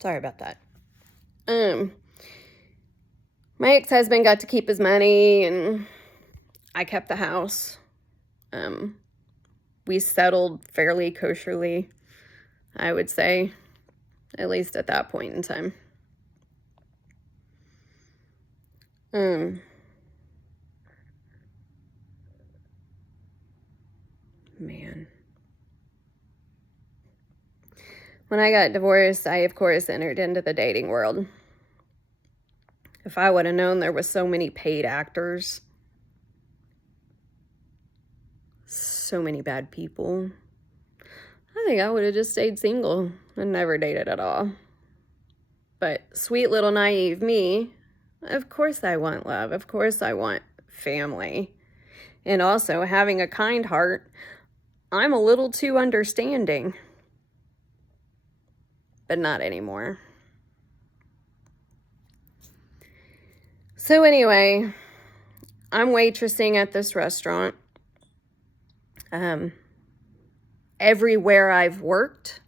Sorry about that. My ex-husband got to keep his money, and I kept the house. We settled fairly kosherly, I would say, at least at that point in time. Man. When I got divorced, I, of course, entered into the dating world. If I would have known there was so many paid actors, so many bad people, I think I would have just stayed single and never dated at all. But sweet little naive me, of course I want love. Of course I want family. And also, having a kind heart, I'm a little too understanding. But not anymore. So anyway, I'm waitressing at this restaurant. Everywhere I've worked,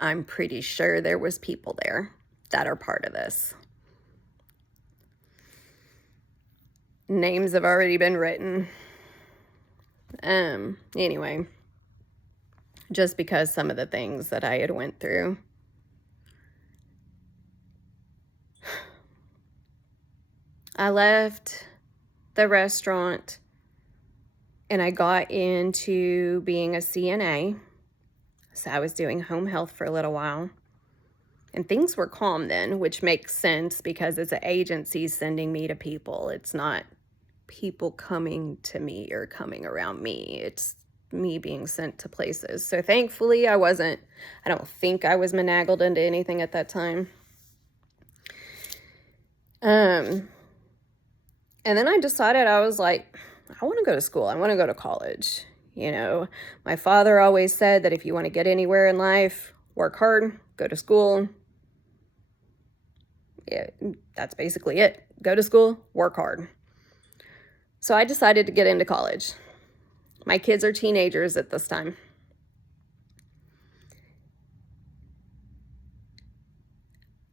I'm pretty sure there was people there that are part of this. Names have already been written. Anyway, just because some of the things that I had went through. I left the restaurant and I got into being a CNA. So I was doing home health for a little while. And things were calm then, which makes sense because it's an agency sending me to people. It's not people coming to me or coming around me. It's me being sent to places. So thankfully I don't think I was managed into anything at that time. And then I decided, I was like, I want to go to school. I want to go to college. You know, my father always said that if you want to get anywhere in life, work hard, go to school. Yeah, that's basically it. Go to school, work hard. So I decided to get into college. My kids are teenagers at this time.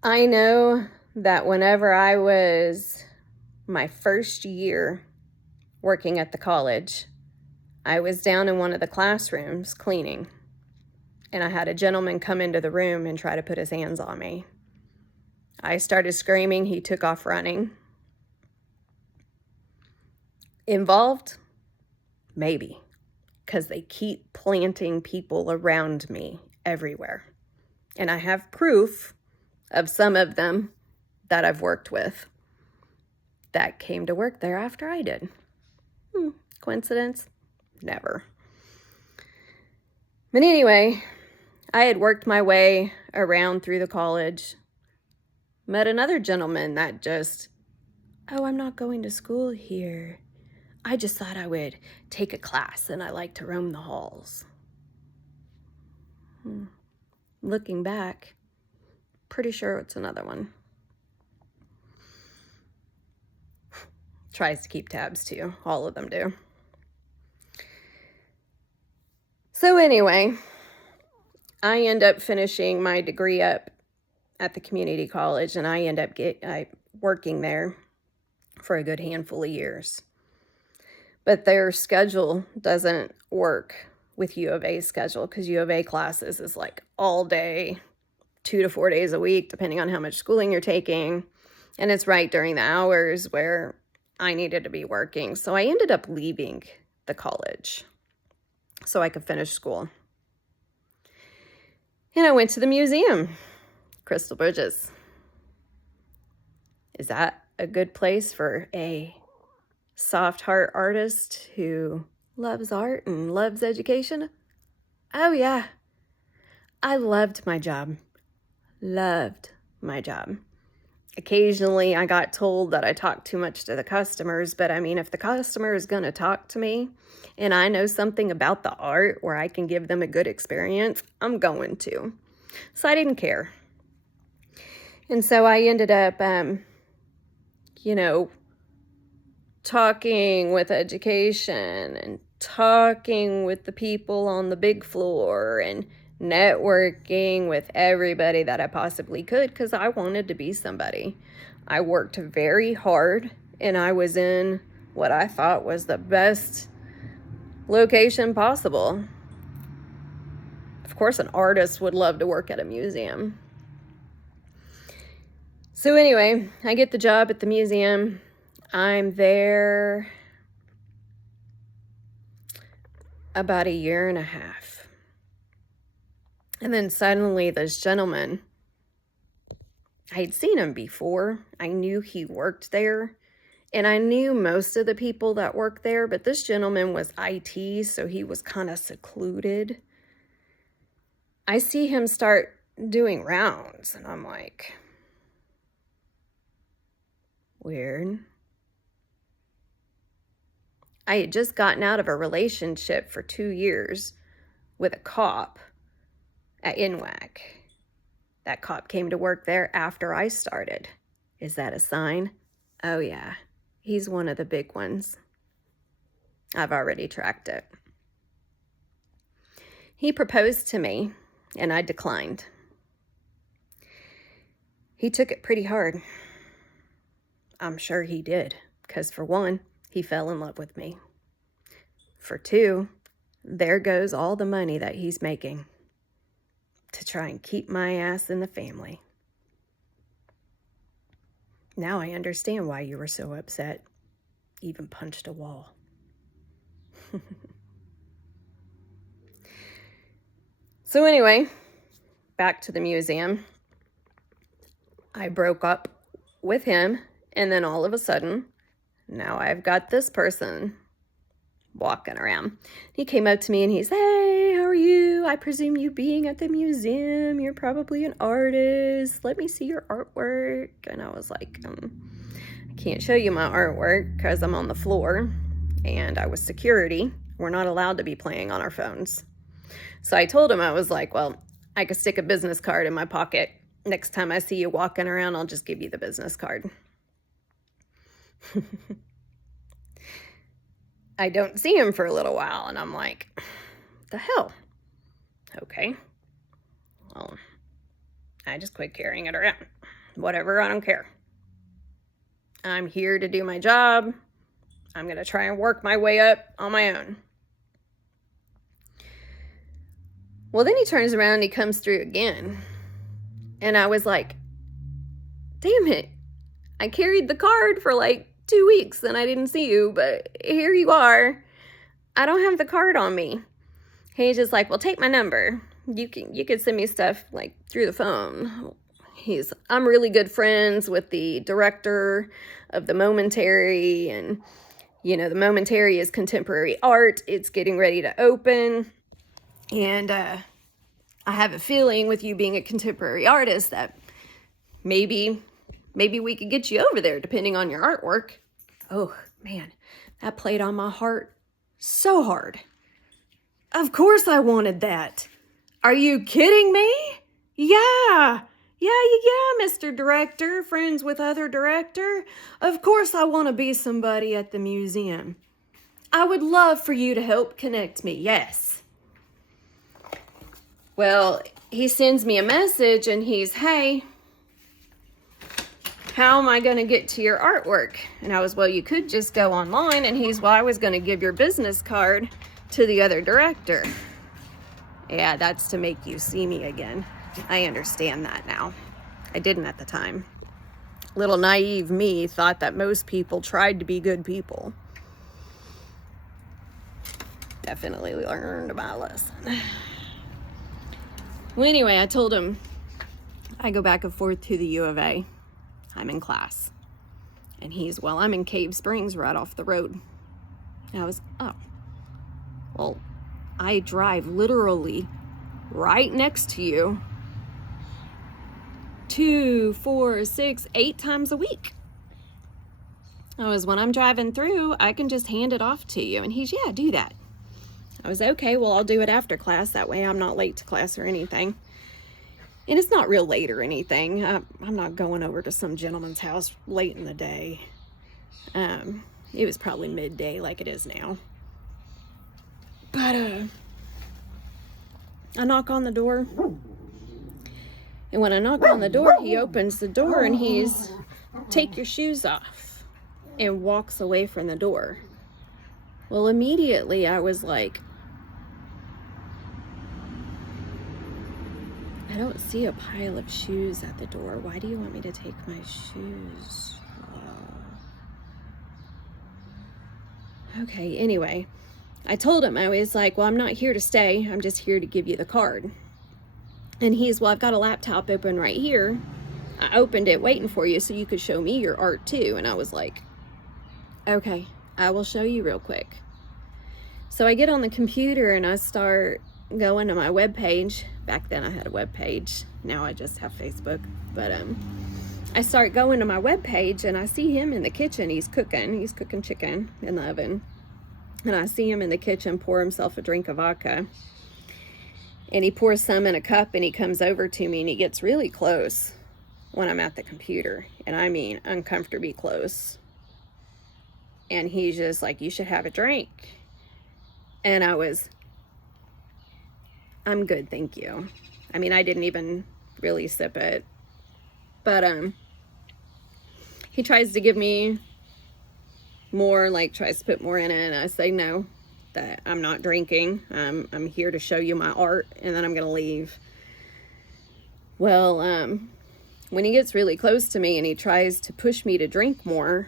I know that whenever I was my first year working at the college, I was down in one of the classrooms cleaning, and I had a gentleman come into the room and try to put his hands on me. I started screaming. He took off running. Involved? Maybe, because they keep planting people around me everywhere. And I have proof of some of them that I've worked with that came to work there after I did. Coincidence? Never. But anyway, I had worked my way around through the college, met another gentleman that just, I'm not going to school here. I just thought I would take a class and I like to roam the halls. Looking back, pretty sure it's another one. Tries to keep tabs too. All of them do. So anyway, I end up finishing my degree up at the community college, and I end up working there for a good handful of years. But their schedule doesn't work with U of A's schedule, because U of A classes is like all day, 2 to 4 days a week, depending on how much schooling you're taking. And it's right during the hours where I needed to be working. So I ended up leaving the college so I could finish school. And I went to the museum, Crystal Bridges. Is that a good place for a soft heart artist who loves art and loves education? Oh yeah. I loved my job. Loved my job. Occasionally I got told that I talked too much to the customers, but I mean, if the customer is going to talk to me and I know something about the art where I can give them a good experience, I'm going to. So I didn't care. And so I ended up, talking with education and talking with the people on the big floor and networking with everybody that I possibly could because I wanted to be somebody. I worked very hard, and I was in what I thought was the best location possible. Of course, an artist would love to work at a museum. So anyway, I get the job at the museum. I'm there about 1.5 years. And then suddenly this gentleman, I had seen him before. I knew he worked there. And I knew most of the people that worked there, but this gentleman was IT, so he was kind of secluded. I see him start doing rounds, and I'm like, weird. I had just gotten out of a relationship for 2 years with a cop at NWAC. That cop came to work there after I started. Is that a sign? Oh yeah, he's one of the big ones. I've already tracked it. He proposed to me, and I declined. He took it pretty hard. I'm sure he did, because for one, he fell in love with me. For two, there goes all the money that he's making to try and keep my ass in the family. Now I understand why you were so upset. Even punched a wall. So anyway, back to the museum. I broke up with him, and then all of a sudden, now I've got this person walking around. He came up to me and he's, hey, how are you? I presume you being at the museum, you're probably an artist. Let me see your artwork. And I was like, I can't show you my artwork because I'm on the floor and I was security. We're not allowed to be playing on our phones. So I told him, I was like, well, I could stick a business card in my pocket. Next time I see you walking around, I'll just give you the business card. I don't see him for a little while, and I'm like, the hell? Okay. Well, I just quit carrying it around. Whatever, I don't care. I'm here to do my job. I'm going to try and work my way up on my own. Well, then he turns around and he comes through again. And I was like, damn it. I carried the card for like 2 weeks and I didn't see you, but here you are. I don't have the card on me. He's just like, well, take my number. You can send me stuff like through the phone. I'm really good friends with the director of the Momentary, and the Momentary is contemporary art. It's getting ready to open. And I have a feeling with you being a contemporary artist that maybe we could get you over there depending on your artwork. Oh, man, that played on my heart so hard. Of course I wanted that. Are you kidding me? Yeah, Mr. Director, friends with other director. Of course I want to be somebody at the museum. I would love for you to help connect me, yes. Well, he sends me a message and he's, hey, how am I going to get to your artwork? And I was, well, you could just go online. And he's, well, I was going to give your business card to the other director. Yeah, that's to make you see me again. I understand that now. I didn't at the time. Little naive me thought that most people tried to be good people. Definitely learned my lesson. Well, anyway, I told him I go back and forth to the U of A. I'm in class. And he's, well, I'm in Cave Springs right off the road. And I was, oh, well, I drive literally right next to you 2, 4, 6, 8 times a week. I was, when I'm driving through, I can just hand it off to you. And he's, yeah, do that. I was, okay, well, I'll do it after class. That way I'm not late to class or anything. And it's not real late or anything. I'm not going over to some gentleman's house late in the day. It was probably midday like it is now. But I knock on the door. And when I knock on the door, he opens the door and he's, take your shoes off, and walks away from the door. Well, immediately I was like, I don't see a pile of shoes at the door. Why do you want me to take my shoes off? Okay, anyway, I told him, I was like, well, I'm not here to stay. I'm just here to give you the card. And he's, well, I've got a laptop open right here. I opened it waiting for you so you could show me your art too. And I was like, okay, I will show you real quick. So I get on the computer and I start going to my webpage. Back then I had a webpage. Now I just have Facebook. But I start going to my webpage and I see him in the kitchen. He's cooking chicken in the oven. And I see him in the kitchen pour himself a drink of vodka. And he pours some in a cup and he comes over to me and he gets really close when I'm at the computer. And I mean, uncomfortably close. And he's just like, you should have a drink. And I was, I'm good, thank you. I mean, I didn't even really sip it. But he tries to give me more, like tries to put more in it. And I say no. That I'm not drinking. I'm here to show you my art, and then I'm gonna leave. Well, when he gets really close to me and he tries to push me to drink more,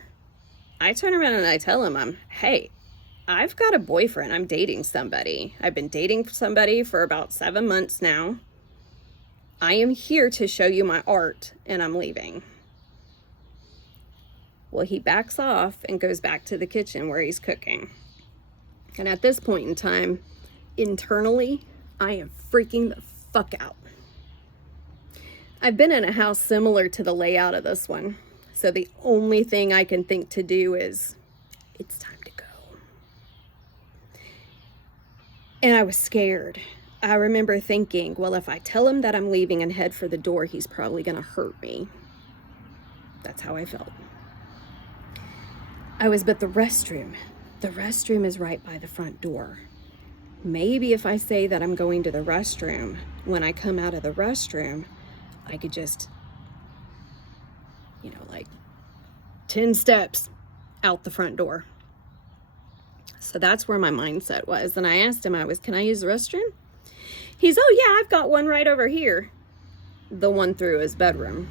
I turn around and I tell him, hey, I've got a boyfriend. I'm dating somebody. I've been dating somebody for about 7 months now. I am here to show you my art, and I'm leaving. Well, he backs off and goes back to the kitchen where he's cooking. And at this point in time, internally, I am freaking the fuck out. I've been in a house similar to the layout of this one. So the only thing I can think to do is, it's time to go. And I was scared. I remember thinking, well, if I tell him that I'm leaving and head for the door, he's probably going to hurt me. That's how I felt. But the restroom is right by the front door. Maybe if I say that I'm going to the restroom, when I come out of the restroom, I could just, like 10 steps out the front door. So that's where my mindset was. And I asked him, can I use the restroom? He's, oh yeah, I've got one right over here. The one through his bedroom.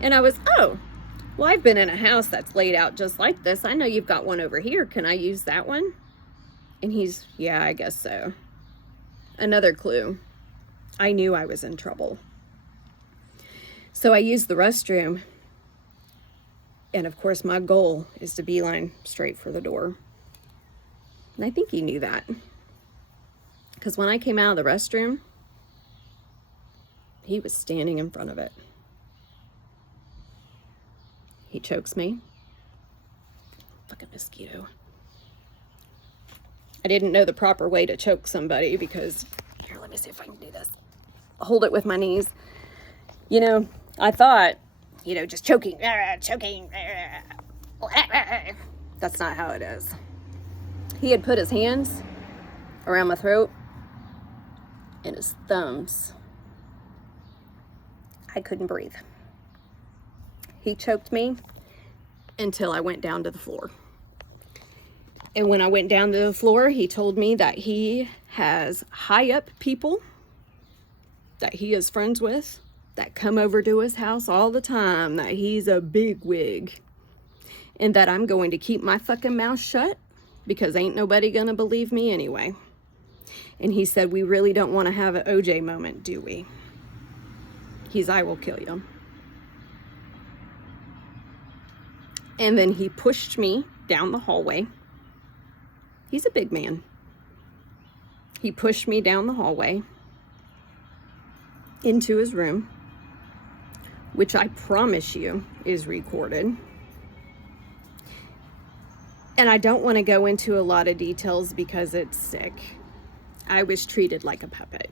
And I was, oh, well, I've been in a house that's laid out just like this. I know you've got one over here. Can I use that one? And he's, yeah, I guess so. Another clue. I knew I was in trouble. So I used the restroom. And of course, my goal is to beeline straight for the door. And I think he knew that. Because when I came out of the restroom, he was standing in front of it. He chokes me. Fucking mosquito. I didn't know the proper way to choke somebody because, here, let me see if I can do this. Hold it with my knees. I thought, just choking. That's not how it is. He had put his hands around my throat and his thumbs. I couldn't breathe. He choked me until I went down to the floor. And when I went down to the floor, he told me that he has high up people that he is friends with that come over to his house all the time, that he's a bigwig, and that I'm going to keep my fucking mouth shut because ain't nobody gonna believe me anyway. And he said, we really don't want to have an OJ moment, do we? I will kill you. And then he pushed me down the hallway. He's a big man. He pushed me down the hallway into his room, which I promise you is recorded. And I don't want to go into a lot of details because it's sick. I was treated like a puppet.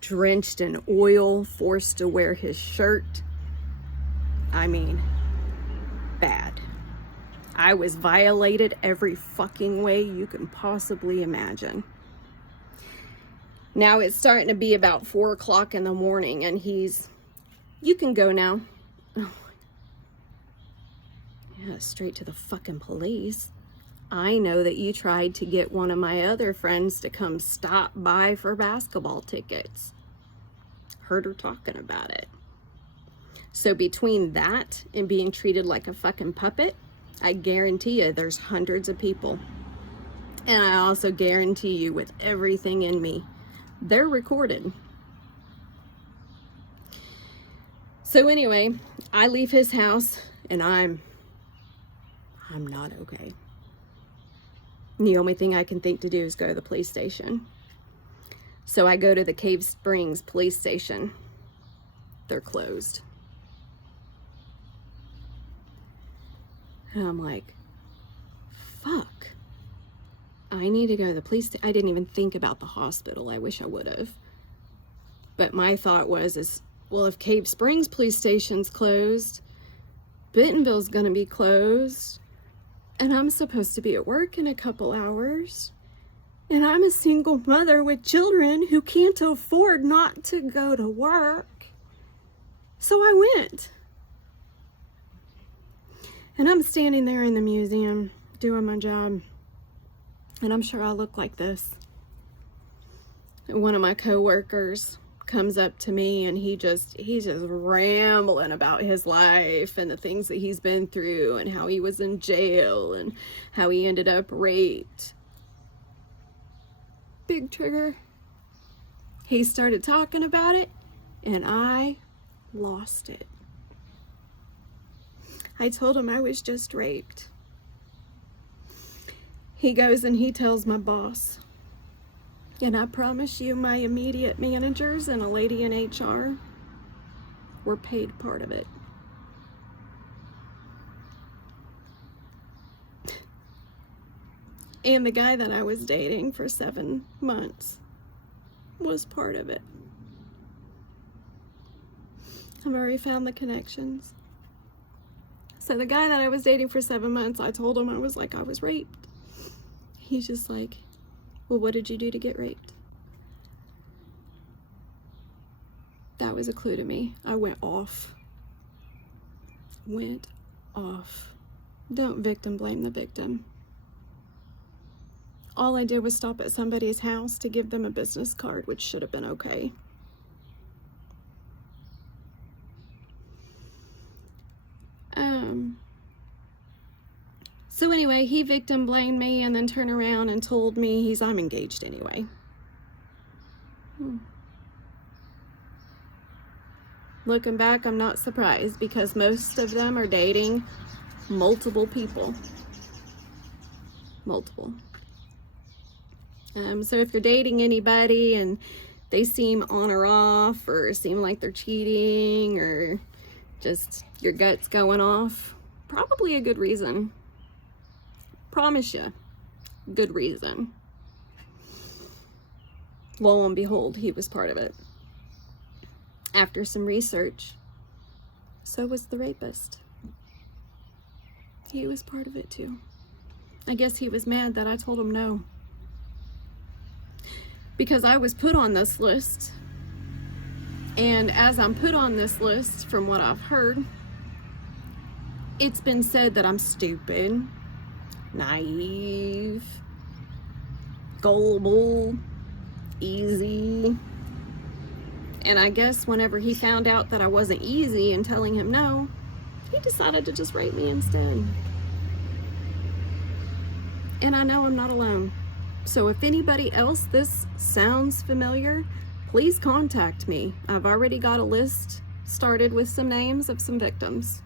Drenched in oil, forced to wear his shirt. I mean, bad. I was violated every fucking way you can possibly imagine. Now it's starting to be about 4 o'clock in the morning, and you can go now. Oh, yeah, straight to the fucking police. I know that you tried to get one of my other friends to come stop by for basketball tickets. Heard her talking about it. So between that and being treated like a fucking puppet, I guarantee you there's hundreds of people. And I also guarantee you, with everything in me, they're recorded. So anyway, I leave his house and I'm not okay. And the only thing I can think to do is go to the police station. So I go to the Cave Springs police station. They're closed. And I'm like, fuck. I need to go to the police station. I didn't even think about the hospital. I wish I would have. But my thought was, well, if Cave Springs police station's closed, Bentonville's gonna be closed, and I'm supposed to be at work in a couple hours, and I'm a single mother with children who can't afford not to go to work. So I went. And I'm standing there in the museum doing my job, and I'm sure I look like this. And one of my coworkers comes up to me, and he's just rambling about his life and the things that he's been through and how he was in jail and how he ended up raped. Big trigger. He started talking about it, and I lost it. I told him I was just raped. He goes and he tells my boss. And I promise you, my immediate managers and a lady in HR were paid part of it. And the guy that I was dating for 7 months was part of it. I've already found the connections. So the guy that I was dating for 7 months, I told him I was raped. He's just like, well, what did you do to get raped? That was a clue to me. I went off. Don't victim blame the victim. All I did was stop at somebody's house to give them a business card, which should have been okay. So anyway, he victim blamed me and then turned around and told me I'm engaged anyway. Looking back, I'm not surprised because most of them are dating multiple people. Multiple. So if you're dating anybody and they seem on or off or seem like they're cheating or just your gut's going off, probably a good reason. Promise you, good reason. Lo and behold, he was part of it. After some research, so was the rapist. He was part of it too. I guess he was mad that I told him no. Because I was put on this list, and as I'm put on this list, from what I've heard, it's been said that I'm stupid, naive, gullible, easy. And I guess whenever he found out that I wasn't easy and telling him no, he decided to just rape me instead. And I know I'm not alone. So if anybody else this sounds familiar, please contact me. I've already got a list started with some names of some victims.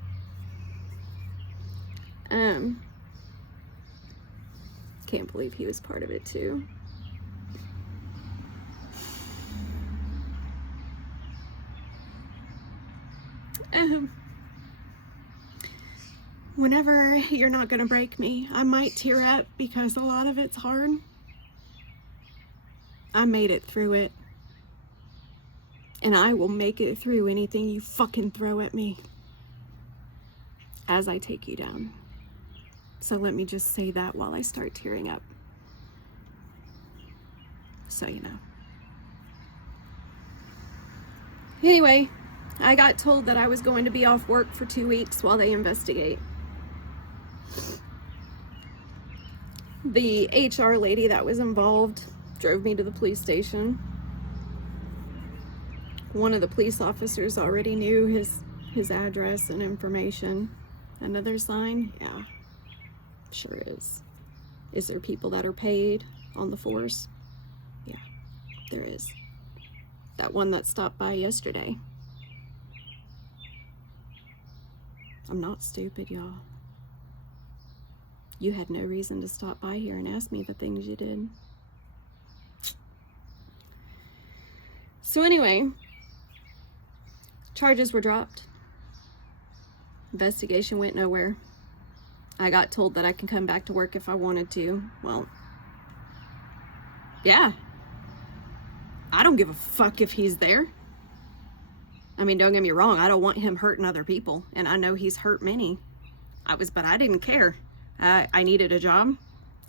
Can't believe he was part of it too. Whenever you're not gonna break me, I might tear up because a lot of it's hard. I made it through it. And I will make it through anything you fucking throw at me as I take you down. So let me just say that while I start tearing up. So you know. Anyway, I got told that I was going to be off work for 2 weeks while they investigate. The HR lady that was involved drove me to the police station. One of the police officers already knew his address and information. Another sign? Yeah, sure is. Is there people that are paid on the force? Yeah, there is. That one that stopped by yesterday. I'm not stupid, y'all. You had no reason to stop by here and ask me the things you did. So anyway, charges were dropped. Investigation went nowhere. I got told that I can come back to work if I wanted to. Well, yeah. I don't give a fuck if he's there. I mean, don't get me wrong, I don't want him hurting other people, and I know he's hurt many. But I didn't care. I needed a job.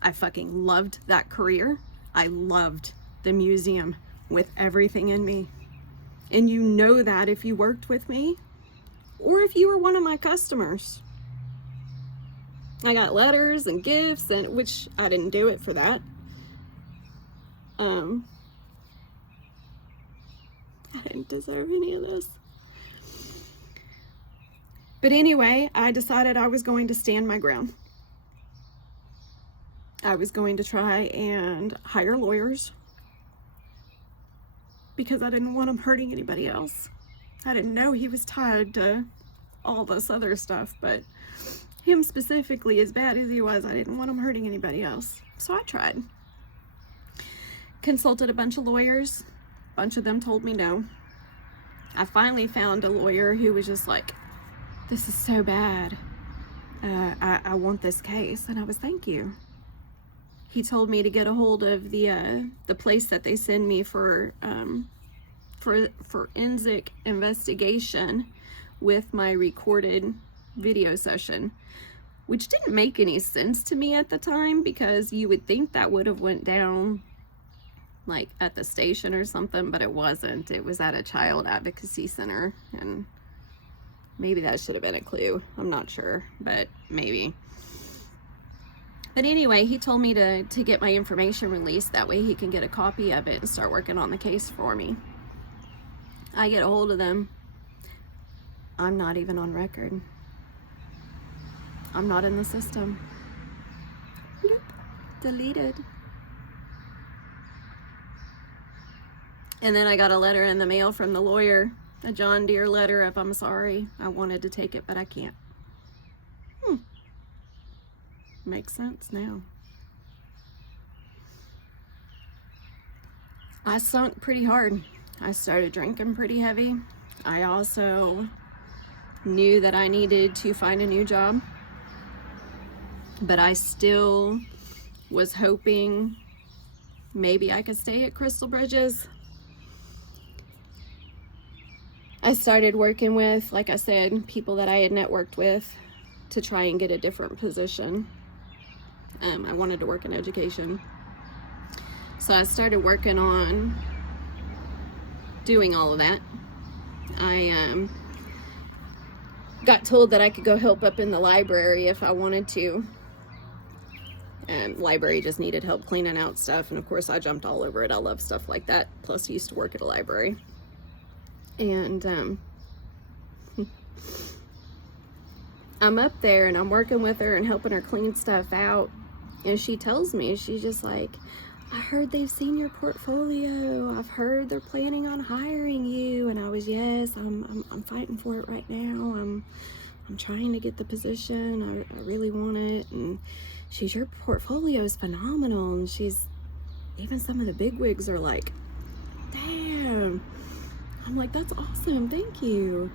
I fucking loved that career. I loved the museum with everything in me. And you know that if you worked with me, or if you were one of my customers. I got letters and gifts, and which I didn't do it for that. I didn't deserve any of this. But anyway, I decided I was going to stand my ground. I was going to try and hire lawyers because I didn't want him hurting anybody else. I didn't know he was tied to all this other stuff, but him specifically, as bad as he was, I didn't want him hurting anybody else. So I tried. Consulted a bunch of lawyers. A bunch of them told me no. I finally found a lawyer who was just like, this is so bad. I want this case. And I was, thank you. He told me to get a hold of the place that they send me for forensic investigation with my recorded video session, which didn't make any sense to me at the time, because you would think that would have went down like at the station or something, but it wasn't. It was at a child advocacy center, and maybe that should have been a clue. I'm not sure, but maybe. But anyway, he told me to get my information released. That way he can get a copy of it and start working on the case for me. I get a hold of them. I'm not even on record. I'm not in the system. Bloop. Deleted. And then I got a letter in the mail from the lawyer, a John Deere letter of I'm sorry. I wanted to take it, but I can't. Makes sense now. I sunk pretty hard. I started drinking pretty heavy. I also knew that I needed to find a new job, but I still was hoping maybe I could stay at Crystal Bridges. I started working with, like I said, people that I had networked with to try and get a different position. I wanted to work in education. So I started working on doing all of that. I got told that I could go help up in the library if I wanted to. Library just needed help cleaning out stuff, and of course I jumped all over it. I love stuff like that. Plus I used to work at a library. And I'm up there and I'm working with her and helping her clean stuff out, and she tells me, she's just like, I heard they've seen your portfolio. I've heard they're planning on hiring you. And I was, yes, I'm fighting for it right now. I'm trying to get the position. I really want it. And she's, your portfolio is phenomenal. And she's, even some of the bigwigs are like, damn. I'm like, that's awesome, thank you.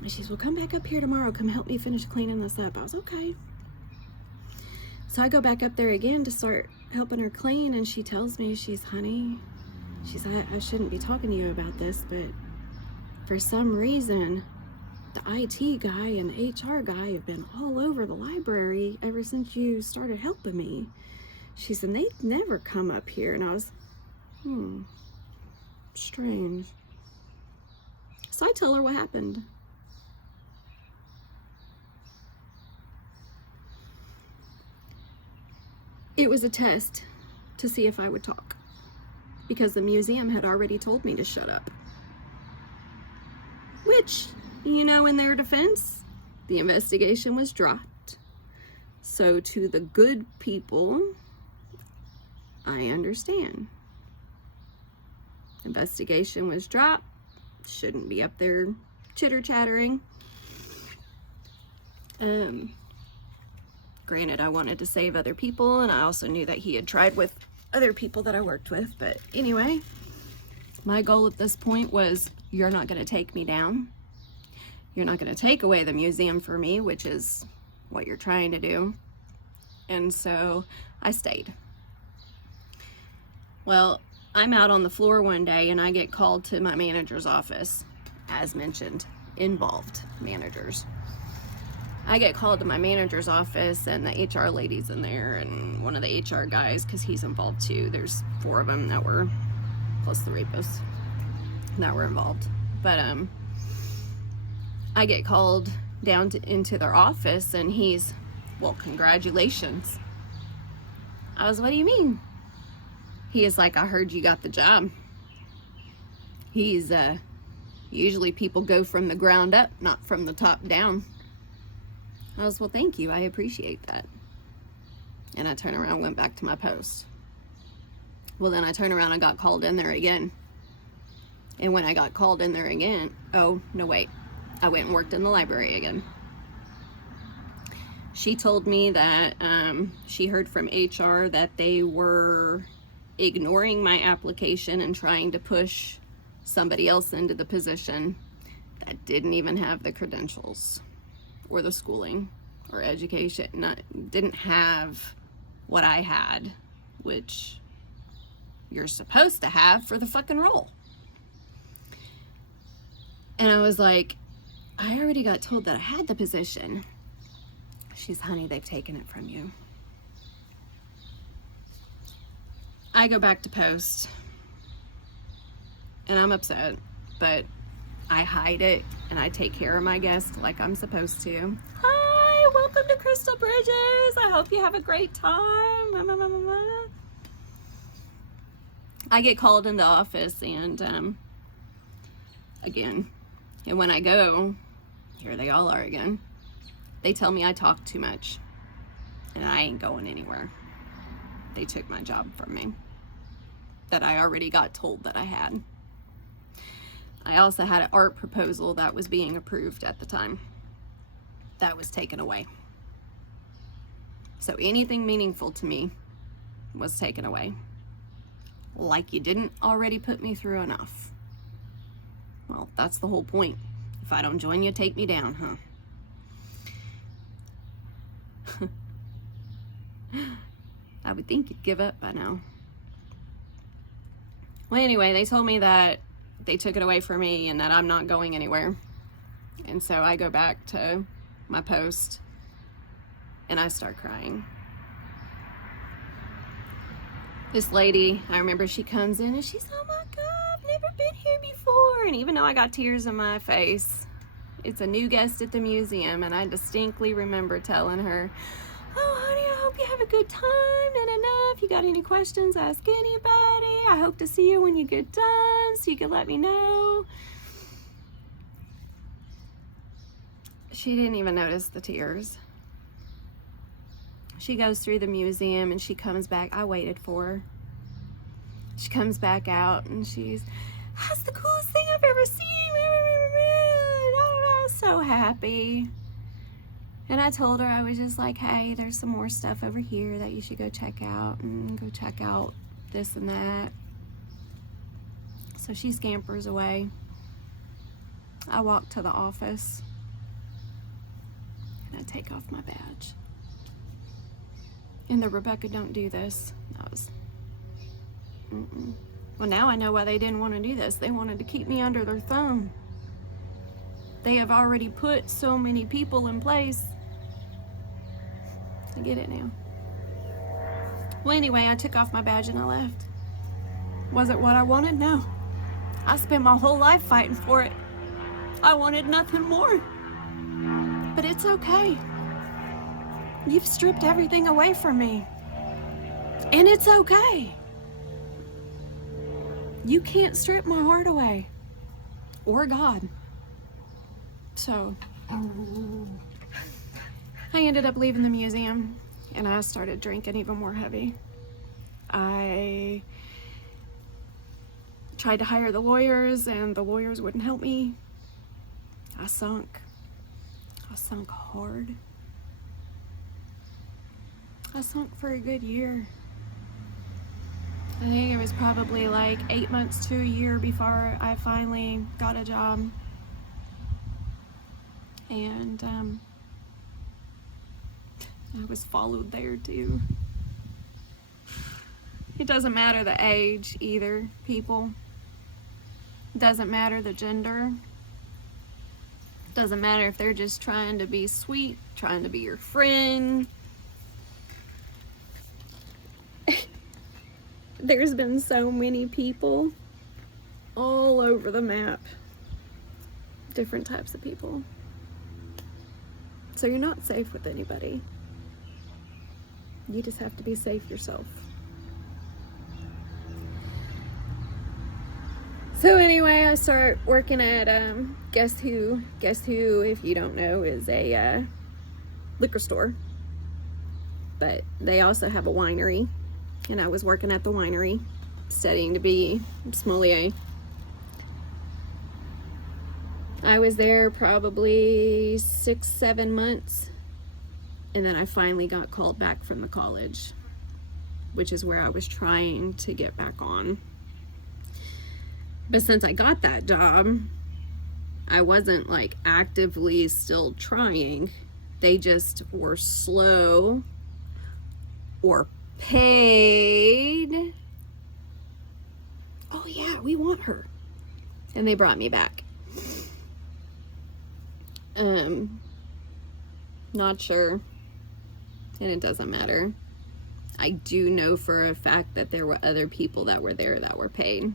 And she's, well, come back up here tomorrow. Come help me finish cleaning this up. I was, okay. So I go back up there again to start helping her clean, and she tells me, she's, honey, she's, I shouldn't be talking to you about this, but for some reason, the IT guy and the HR guy have been all over the library ever since you started helping me. She said, they never come up here. And I was, strange. So I tell her what happened. It was a test to see if I would talk, because the museum had already told me to shut up. Which, you know, in their defense, the investigation was dropped. So to the good people, I understand. Investigation was dropped. Shouldn't be up there chitter-chattering. Granted, I wanted to save other people, and I also knew that he had tried with other people that I worked with. But anyway, my goal at this point was, you're not going to take me down. You're not going to take away the museum for me, which is what you're trying to do. And so I stayed. Well, I'm out on the floor one day and I get called to my manager's office. As mentioned, involved managers. I get called to my manager's office and the HR lady's in there and one of the HR guys, because he's involved too. There's 4 of them that were, plus the rapist, that were involved. But I get called down into their office and he's, well, congratulations. I was, what do you mean? He is like, I heard you got the job. He's, usually people go from the ground up, not from the top down. I was, well, thank you. I appreciate that. And I turned around and went back to my post. Well, then I turned around and got called in there again. And when I got called in there again, oh, no, wait. I went and worked in the library again. She told me that she heard from HR that they were ignoring my application and trying to push somebody else into the position that didn't even have the credentials or the schooling or education, didn't have what I had, which you're supposed to have for the fucking role. And I was like, I already got told that I had the position. She's, honey, they've taken it from you. I go back to post and I'm upset, but I hide it and I take care of my guests like I'm supposed to. Hi, welcome to Crystal Bridges. I hope you have a great time. I get called in the office and again, and when I go, here they all are again. They tell me I talk too much and I ain't going anywhere. They took my job from me that I already got told that I had. I also had an art proposal that was being approved at the time. That was taken away. So anything meaningful to me was taken away. Like you didn't already put me through enough. Well, that's the whole point. If I don't join you, take me down, huh? I would think you'd give up by now. Well, anyway, they told me that they took it away from me and that I'm not going anywhere. And so I go back to my post and I start crying. This lady, I remember she comes in and she's, oh my God, I've never been here before. And even though I got tears in my face, it's a new guest at the museum. And I distinctly remember telling her, oh honey, I hope you have a good time. If you got any questions, ask anybody. I hope to see you when you get done so you can let me know. She didn't even notice the tears. She goes through the museum and she comes back. I waited for her. She comes back out and she's, that's the coolest thing I've ever seen. I was so happy. And I told her, I was just like, hey, there's some more stuff over here that you should go check out, and go check out this and that. So she scampers away. I walk to the office and I take off my badge. And the Rebecca, don't do this. I was, Well, now I know why they didn't want to do this. They wanted to keep me under their thumb. They have already put so many people in place. I get it now. Well, anyway, I took off my badge and I left. Was it what I wanted? No. I spent my whole life fighting for it. I wanted nothing more. But it's okay. You've stripped everything away from me. And it's okay. You can't strip my heart away. Or God. So, I ended up leaving the museum and I started drinking even more heavy. I tried to hire the lawyers and the lawyers wouldn't help me. I sunk hard. I sunk for a good year. I think it was probably like 8 months to a year before I finally got a job. And I was followed there too. It doesn't matter the age either, people. It doesn't matter the gender. It doesn't matter if they're just trying to be sweet, trying to be your friend. There's been so many people all over the map. Different types of people. So you're not safe with anybody. You just have to be safe yourself. So anyway, I start working at Guess Who. Guess Who, if you don't know, is a liquor store. But they also have a winery. And I was working at the winery, studying to be a sommelier. I was there probably 6-7 months. And then I finally got called back from the college, which is where I was trying to get back on. But since I got that job, I wasn't like actively still trying. They just were slow or paid. Oh yeah, we want her. And they brought me back. Not sure. And it doesn't matter. I do know for a fact that there were other people that were there that were paid.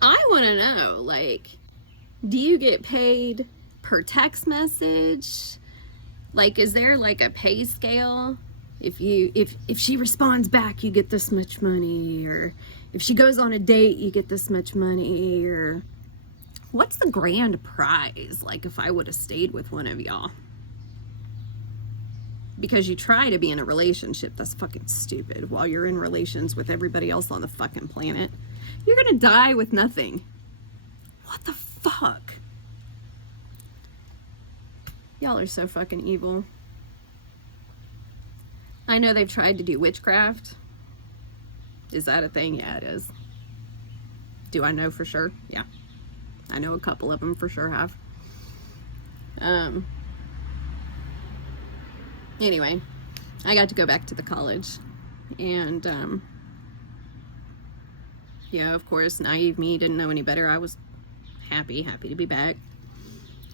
I want to know, like, do you get paid per text message? Like, is there like a pay scale? If she responds back, you get this much money, or if she goes on a date, you get this much money, or what's the grand prize? Like, if I would have stayed with one of y'all. Because you try to be in a relationship that's fucking stupid while you're in relations with everybody else on the fucking planet. You're gonna die with nothing. What the fuck? Y'all are so fucking evil. I know they've tried to do witchcraft. Is that a thing? Yeah, it is. Do I know for sure? Yeah. I know a couple of them for sure have. Anyway, I got to go back to the college. And, yeah, of course, naive me, didn't know any better. I was happy to be back.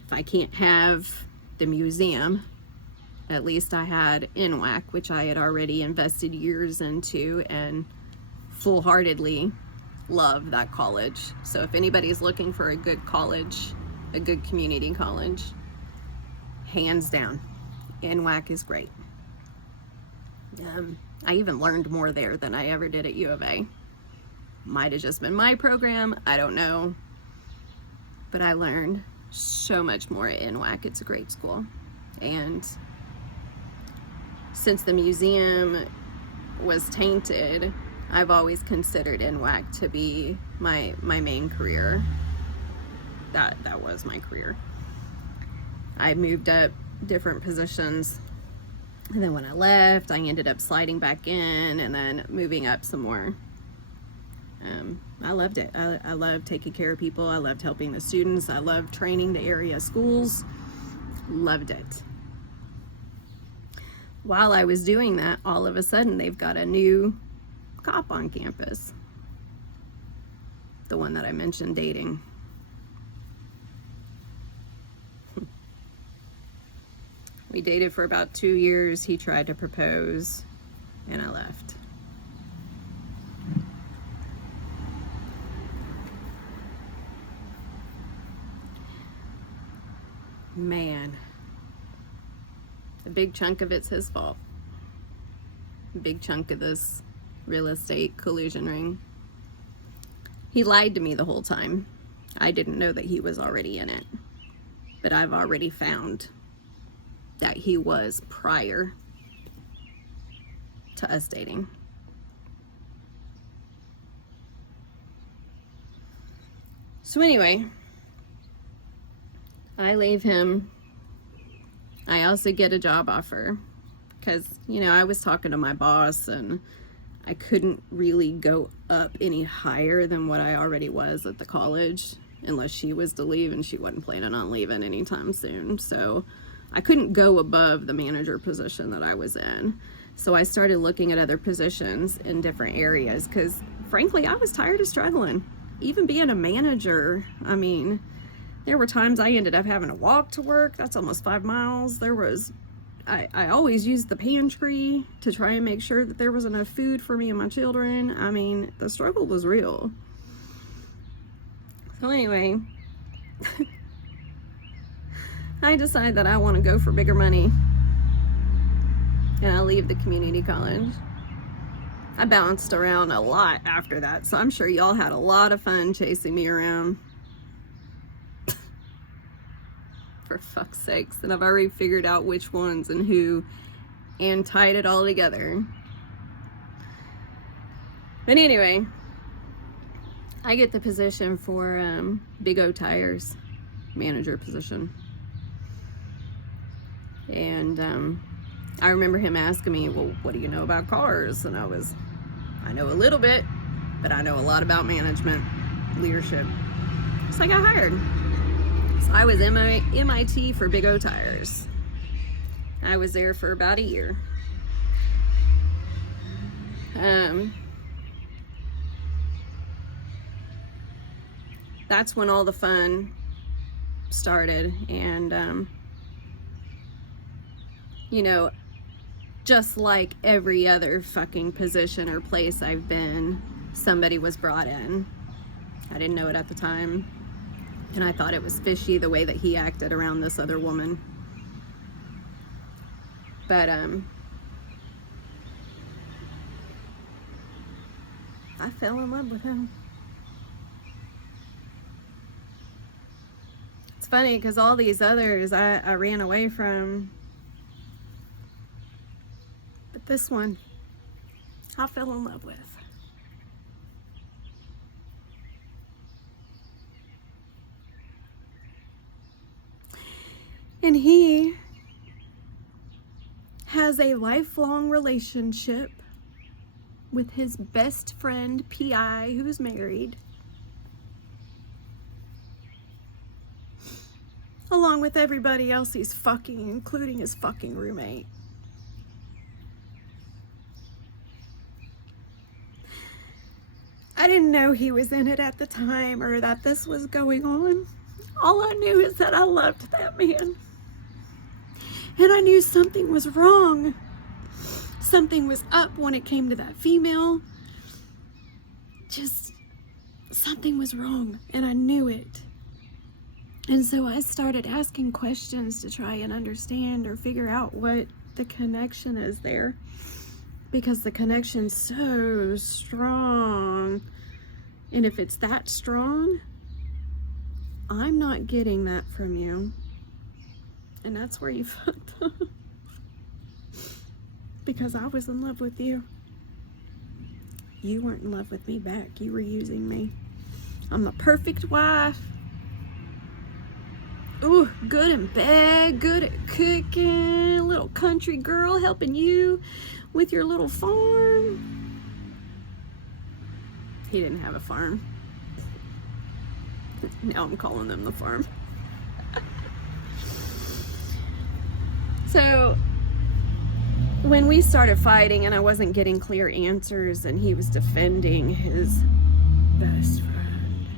If I can't have the museum, at least I had NWAC, which I had already invested years into and full-heartedly love that college. So if anybody's looking for a good college, a good community college, hands down, NWAC is great. I even learned more there than I ever did at U of A. Might have just been my program, I don't know. But I learned so much more at NWAC. It's a great school. And since the museum was tainted, I've always considered NWAC to be my main career. That was my career. I moved up different positions, and then when I left, I ended up sliding back in and then moving up some more. I loved it. I loved taking care of people. I loved helping the students. I loved training the area schools. Loved it. While I was doing that, all of a sudden they've got a new cop on campus. The one that I mentioned dating. We dated for about 2 years. He tried to propose, and I left. Man, a big chunk of it's his fault. A big chunk of this real estate collusion ring. He lied to me the whole time. I didn't know that he was already in it, but I've already found that he was prior to us dating. So anyway, I leave him. I also get a job offer because, you know, I was talking to my boss and I couldn't really go up any higher than what I already was at the college unless she was to leave, and she wasn't planning on leaving anytime soon. So I couldn't go above the manager position that I was in. So I started looking at other positions in different areas because, frankly, I was tired of struggling. Even being a manager, I mean, there were times I ended up having to walk to work. That's almost 5 miles. I always used the pantry to try and make sure that there was enough food for me and my children. I mean, the struggle was real. So anyway, I decide that I want to go for bigger money. And I leave the community college. I bounced around a lot after that, so I'm sure y'all had a lot of fun chasing me around. For fuck's sakes. And I've already figured out which ones and who and tied it all together. But anyway, I get the position for Big O Tires manager position. And I remember him asking me, well, what do you know about cars? And I know a little bit, but I know a lot about management, leadership. So I got hired. So I was MIT for Big O Tires. I was there for about a year. That's when all the fun started. And, you know, just like every other fucking position or place I've been, somebody was brought in. I didn't know it at the time. And I thought it was fishy the way that he acted around this other woman. But, I fell in love with him. It's funny because all these others I ran away from. But this one, I fell in love with. And he has a lifelong relationship with his best friend, P.I., who's married, along with everybody else he's fucking, including his fucking roommate. I didn't know he was in it at the time or that this was going on. All I knew is that I loved that man. And I knew something was wrong. Something was up when it came to that female. Just something was wrong, and I knew it. And so I started asking questions to try and understand or figure out what the connection is there. Because the connection's so strong. And if it's that strong, I'm not getting that from you. And that's where you fucked up. Because I was in love with you. You weren't in love with me back. You were using me. I'm the perfect wife. Ooh, good in bed, good at cooking, little country girl helping you with your little farm. He didn't have a farm. Now I'm calling them the farm. So when we started fighting and I wasn't getting clear answers and he was defending his best friend,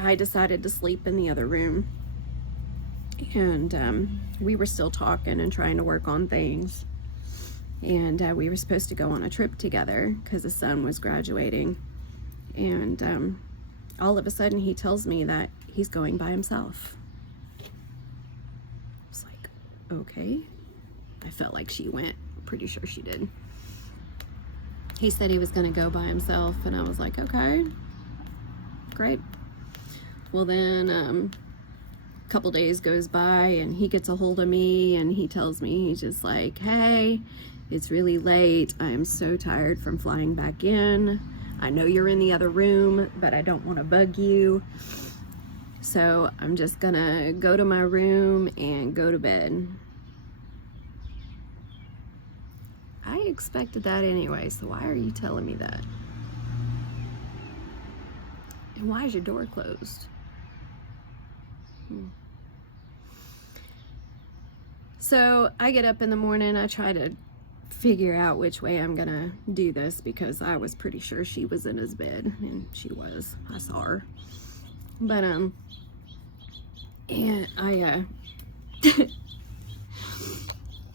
I decided to sleep in the other room. And we were still talking and trying to work on things. And we were supposed to go on a trip together because the son was graduating. And all of a sudden he tells me that he's going by himself. I was like, okay. I felt like she went. Pretty sure she did. He said he was going to go by himself, and I was like, okay, great. Well, then a couple days goes by, and he gets a hold of me, and he tells me, he's just like, hey, it's really late. I am so tired from flying back in. I know you're in the other room, but I don't want to bug you. So I'm just going to go to my room and go to bed. I expected that anyway, so why are you telling me that? And why is your door closed? So I get up in the morning, I try to figure out which way I'm gonna do this because I was pretty sure she was in his bed, and she was. I saw her. But and I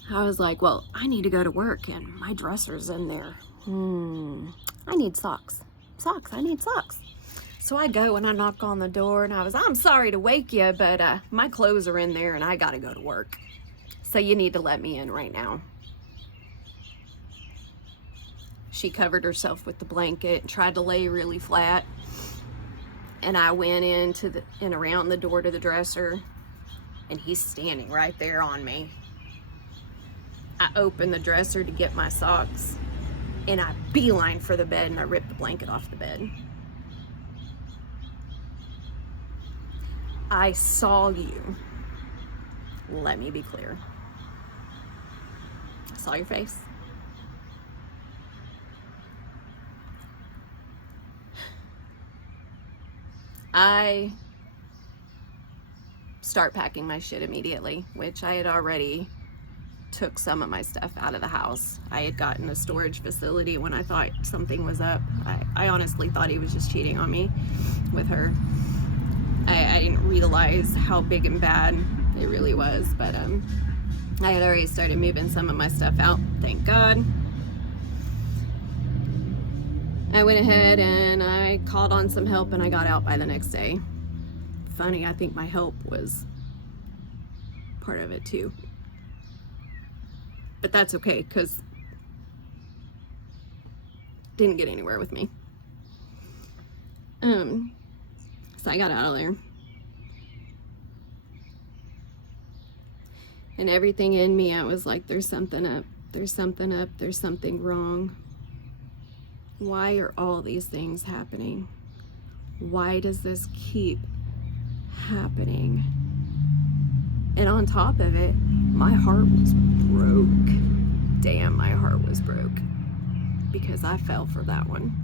I was like, well, I need to go to work and my dresser's in there. I need socks. I need socks. So I go and I knock on the door and I'm sorry to wake you, but my clothes are in there and I gotta go to work. So you need to let me in right now. She covered herself with the blanket and tried to lay really flat. And I went into and around the door to the dresser, and he's standing right there on me. I opened the dresser to get my socks, and I beeline for the bed, and I ripped the blanket off the bed. I saw you. Let me be clear. I saw your face. I start packing my shit immediately, which I had already took some of my stuff out of the house. I had gotten a storage facility when I thought something was up. I honestly thought he was just cheating on me with her. I didn't realize how big and bad it really was, but I had already started moving some of my stuff out, thank God. I went ahead and I called on some help and I got out by the next day. Funny, I think my help was part of it too. But that's okay, because didn't get anywhere with me. So I got out of there. And everything in me, I was like, there's something up, there's something up, there's something wrong. Why are all these things happening? Why does this keep happening? And on top of it, my heart was broke. Damn, my heart was broke. Because I fell for that one.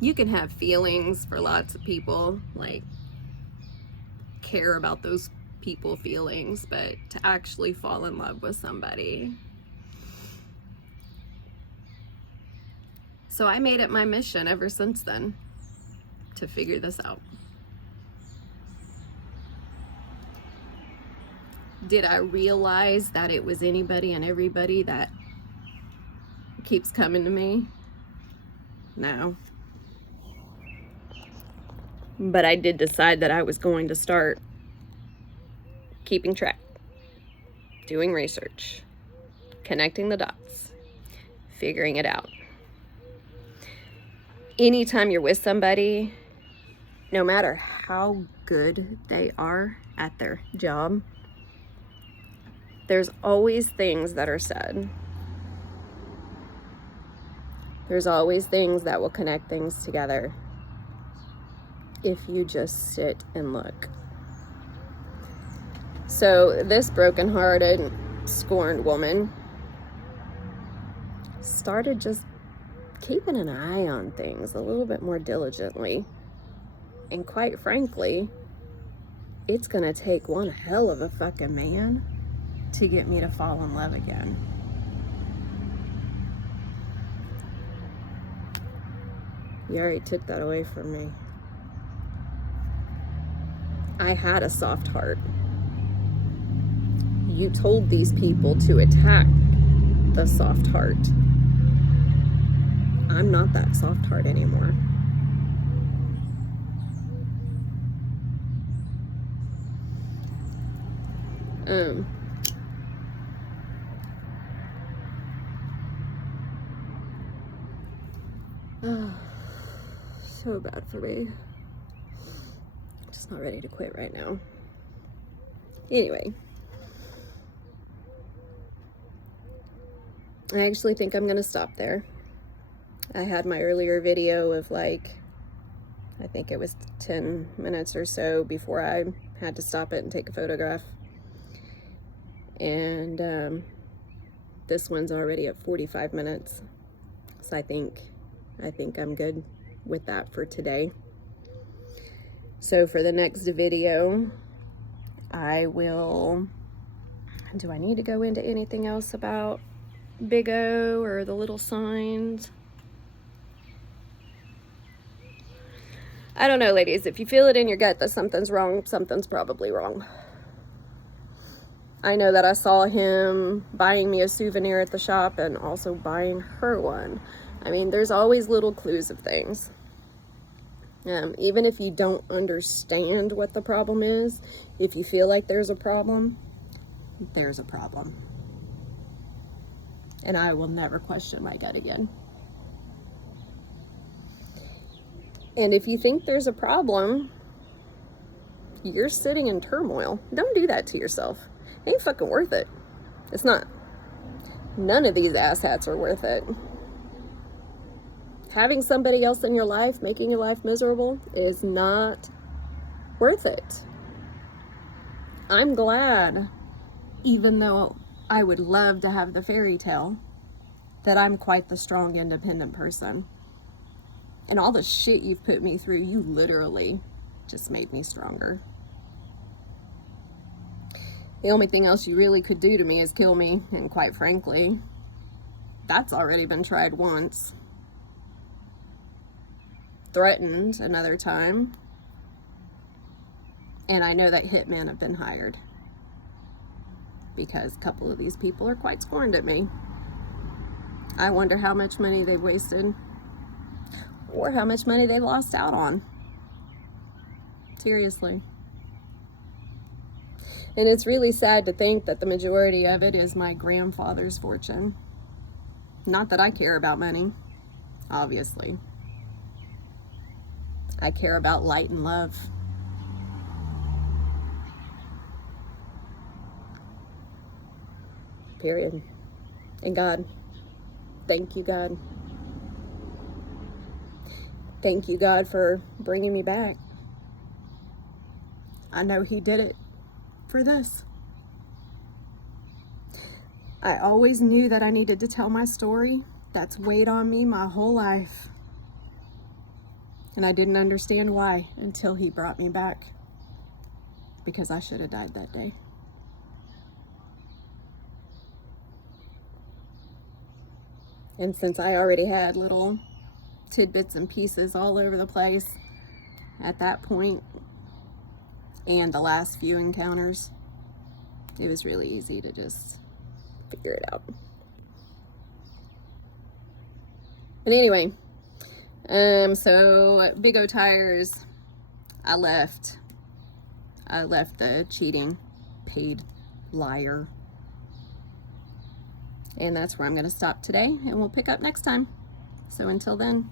You can have feelings for lots of people, like care about those people feelings, but to actually fall in love with somebody. So I made it my mission ever since then to figure this out. Did I realize that it was anybody and everybody that keeps coming to me? No. But I did decide that I was going to start keeping track, doing research, connecting the dots, figuring it out. Anytime you're with somebody, no matter how good they are at their job, there's always things that are said. There's always things that will connect things together if you just sit and look. So this brokenhearted, scorned woman started just keeping an eye on things a little bit more diligently. And quite frankly, it's gonna take one hell of a fucking man to get me to fall in love again. You already took that away from me. I had a soft heart. You told these people to attack the soft heart. I'm not that soft heart anymore. So bad for me. Just not ready to quit right now. Anyway, I actually think I'm gonna stop there. I had my earlier video of like, I think it was 10 minutes or so before I had to stop it and take a photograph. And this one's already at 45 minutes. So I think I'm good with that for today. So for the next video, I will, do I need to go into anything else about Big O or the little signs? I don't know, ladies. If you feel it in your gut that something's wrong, something's probably wrong. I know that I saw him buying me a souvenir at the shop and also buying her one. I mean, there's always little clues of things. Even if you don't understand what the problem is, if you feel like there's a problem, there's a problem. And I will never question my gut again. And if you think there's a problem, you're sitting in turmoil. Don't do that to yourself. It ain't fucking worth it. It's not. None of these asshats are worth it. Having somebody else in your life making your life miserable is not worth it. I'm glad, even though I would love to have the fairy tale, that I'm quite the strong, independent person. And all the shit you've put me through, you literally just made me stronger. The only thing else you really could do to me is kill me, and quite frankly, that's already been tried once. Threatened another time, and I know that hitmen have been hired because a couple of these people are quite scorned at me. I wonder how much money they've wasted or how much money they lost out on. Seriously. And it's really sad to think that the majority of it is my grandfather's fortune. Not that I care about money, obviously. I care about light and love. Period. And God. Thank you, God. Thank you, God, for bringing me back. I know He did it for this. I always knew that I needed to tell my story. That's weighed on me my whole life. And I didn't understand why until He brought me back. Because I should have died that day. And since I already had little tidbits and pieces all over the place at that point, and the last few encounters, it was really easy to just figure it out. But anyway, so Big O Tires, I left the cheating, paid liar. And that's where I'm going to stop today, and we'll pick up next time. So until then,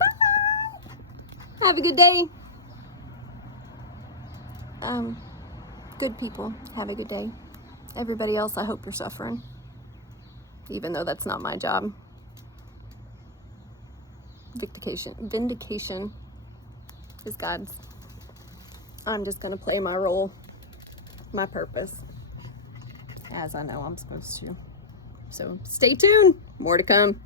bye! Have a good day. Good people, have a good day. Everybody else, I hope you're suffering. Even though that's not my job. Vindication is God's. I'm just going to play my role, my purpose, as I know I'm supposed to. So stay tuned. More to come.